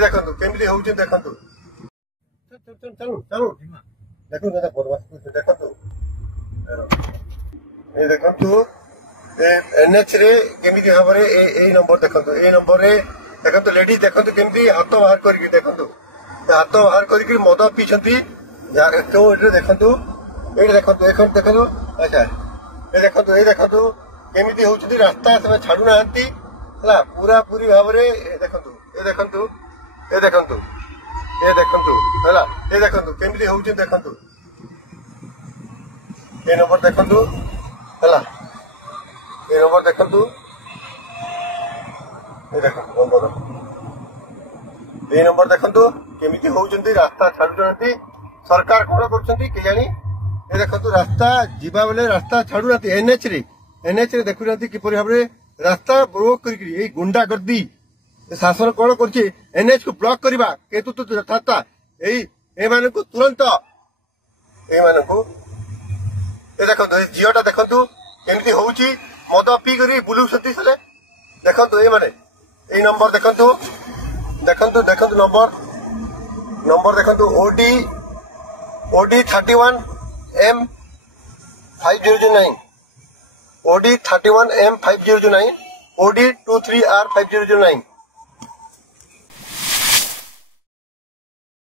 देखो केमती हूँ देखो देखो एनएच रे केमी भाव में नंबर देखो ये नंबर रे देखो लेडीज देखो केमी हाथ बाहर करके देखो हाथ बाहर करके मद पीछे क्यों देखो ये देखो देखो अच्छा ये देखो केमी हूँ रास्ता से छाड़ू ना पूरा पूरी भाव में देखो ये देखो ये देखो ये देखो है ये देखो केमी हूँ देखो ये नंबर देखो है ये नंबर देखो ये नंबर देखो केमी हूँ रास्ता छाड़ुना सरकार कौन कर जानी ये देखो रास्ता जीवा बेले रास्ता छाड़ुना एनएच रे देखुना किपर भाव में रास्ता ब्लॉक कर गुंडा गर्दी शासन कौन कर एनएच को ब्लॉक करवा केतु तो यथार्थ को तुरंत ये देखो झीटा देखु केमी हूँ मद पी कर बुलूस देखो ये नंबर देखो देखो देखो नंबर देखो OD 31 M 5009 OD 31 M 5009 OD 23R 5009